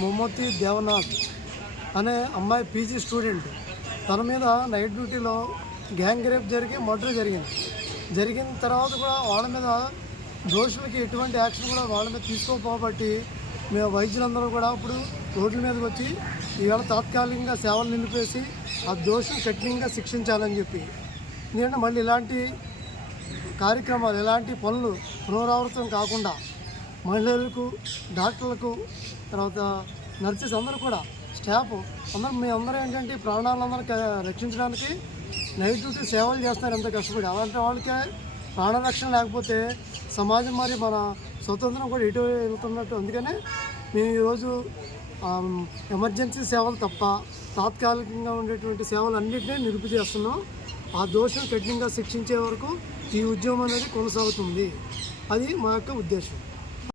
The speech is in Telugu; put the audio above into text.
మొమ్మతి దేవనాథ్ అనే అమ్మాయి పీజీ స్టూడెంట్. తన మీద నైట్ డ్యూటీలో గ్యాంగ్ రేప్ మర్డర్ జరిగిన తర్వాత కూడా వాళ్ళ మీద దోషులకి ఎటువంటి యాక్షన్ కూడా వాళ్ళ మీద తీసుకోపోబట్టి మేము వైద్యులందరూ కూడా ఇప్పుడు రోడ్ల మీదకి వచ్చి ఈవేళ తాత్కాలికంగా సేవలు నిలిపేసి ఆ దోషులు కఠినంగా శిక్షించాలని చెప్పి. ఎందుకంటే మళ్ళీ ఇలాంటి కార్యక్రమాలు ఇలాంటి పనులు పునరావృతం కాకుండా మహిళలకు, డాక్టర్లకు, తర్వాత నర్సెస్ అందరూ కూడా స్టాఫ్ అందరూ ఏంటంటే ప్రాణాలందరూ రక్షించడానికి నైట్ డ్యూటీ సేవలు చేస్తున్నారు ఎంత కష్టపడి. అలాంటి వాళ్ళకే ప్రాణరక్షణ లేకపోతే సమాజం మరి మన స్వతంత్రం కూడా ఇటు వెళ్తున్నట్టు. అందుకనే మేము ఈరోజు ఎమర్జెన్సీ సేవలు తప్ప తాత్కాలికంగా ఉండేటువంటి సేవలు అన్నింటినీ నిలుపు చేస్తున్నాం. ఆ దోషం కఠినంగా శిక్షించే వరకు ఈ ఉద్యమం అనేది కొనసాగుతుంది. అది మా యొక్క ఉద్దేశం.